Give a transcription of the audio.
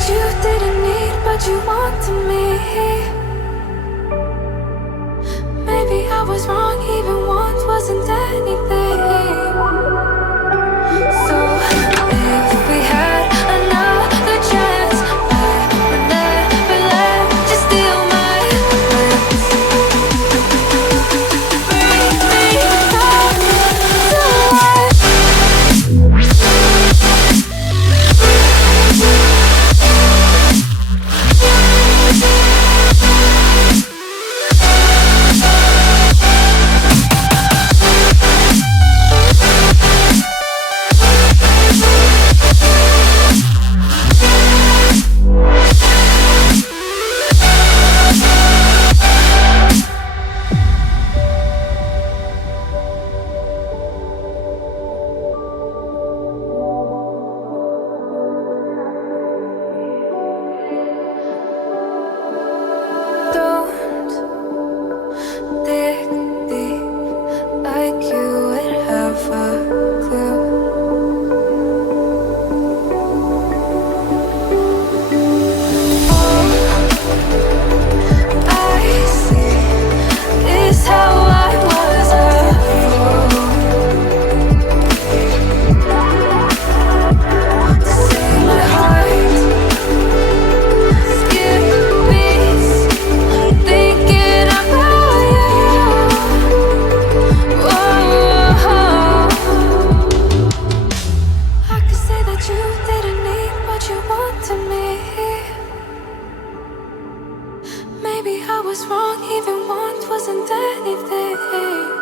that you didn't need, but you wanted me. Maybe I was wrong, even want wasn't anything. So if we had another chance, I would never let you steal my lips. Bring me back to life. Don't dig deep like you would have a clue. All I see is how I was a fool to see my heart skip beats thinking about you. Whoa. I could say that you didn't need what you wanted me. Maybe I was wrong, even want wasn't anything.